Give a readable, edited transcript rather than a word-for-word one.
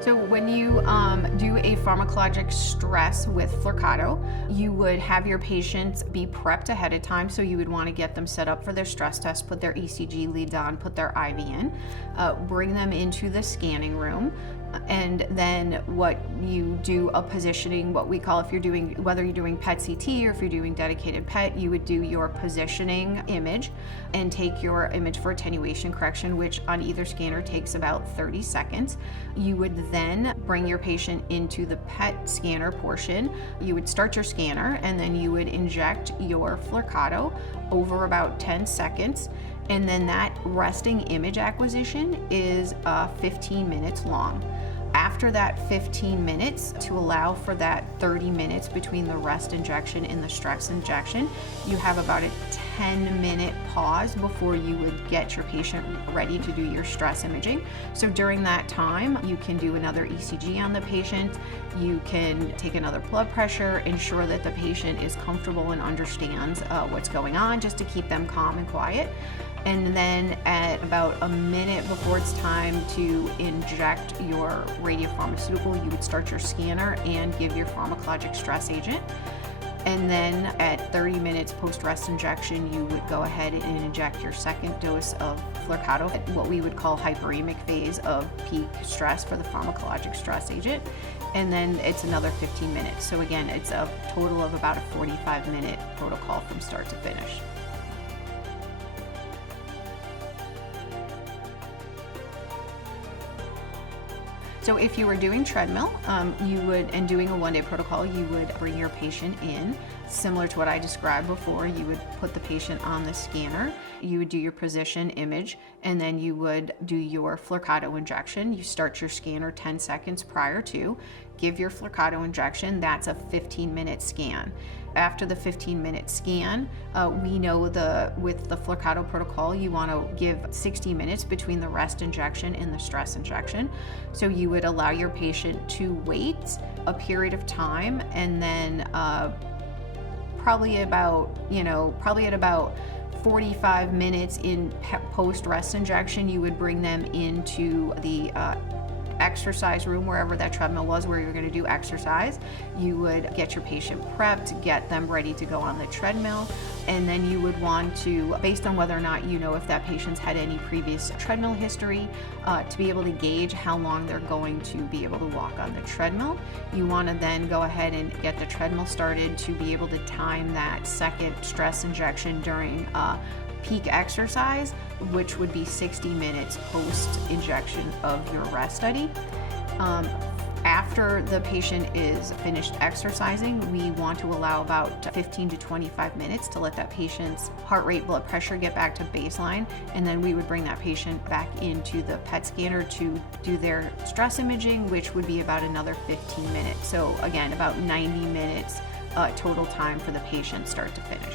So when you do a pharmacologic stress with Flyrcado, you would have your patients be prepped ahead of time. So you would want to get them set up for their stress test, put their ECG leads on, put their IV in, bring them into the scanning room. And then what you do a positioning, what we call, if you're doing, whether you're doing PET CT or if you're doing dedicated PET, you would do your positioning image and take your image for attenuation correction, which on either scanner takes about 30 seconds. You would then bring your patient into the PET scanner portion. You would start your scanner and then you would inject your Flyrcado over about 10 seconds. And then that resting image acquisition is 15 minutes long. After that 15 minutes, to allow for that 30 minutes between the rest injection and the stress injection, you have about a 10-minute pause before you would get your patient ready to do your stress imaging. So during that time, you can do another ECG on the patient, you can take another blood pressure, ensure that the patient is comfortable and understands what's going on, just to keep them calm and quiet. And then at about a minute before it's time to inject your radiopharmaceutical, you would start your scanner and give your pharmacologic stress agent. And then at 30 minutes post-rest injection, you would go ahead and inject your second dose of Flyrcado at what we would call hyperemic phase of peak stress for the pharmacologic stress agent. And then it's another 15 minutes. So again, it's a total of about a 45-minute protocol from start to finish. So if you were doing treadmill, and doing a one-day protocol, you would bring your patient in, similar to what I described before. You would put the patient on the scanner, you would do your position image, and then you would do your Flyrcado injection. You start your scanner 10 seconds prior to, give your Flyrcado injection. That's a 15-minute scan. After the 15-minute scan, we know with the Flyrcado protocol, you want to give 60 minutes between the rest injection and the stress injection. So you would allow your patient to wait a period of time, and then probably at about 45 minutes in post-rest injection, you would bring them into the exercise room, wherever that treadmill was where you're going to do exercise. You would get your patient prepped, get them ready to go on the treadmill, and then you would want to, based on whether or not you know if that patient's had any previous treadmill history, to be able to gauge how long they're going to be able to walk on the treadmill. You want to then go ahead and get the treadmill started to be able to time that second stress injection during peak exercise, which would be 60 minutes post-injection of your rest study. After the patient is finished exercising, we want to allow about 15 to 25 minutes to let that patient's heart rate, blood pressure get back to baseline, and then we would bring that patient back into the PET scanner to do their stress imaging, which would be about another 15 minutes. So again, about 90 minutes total time for the patient start to finish.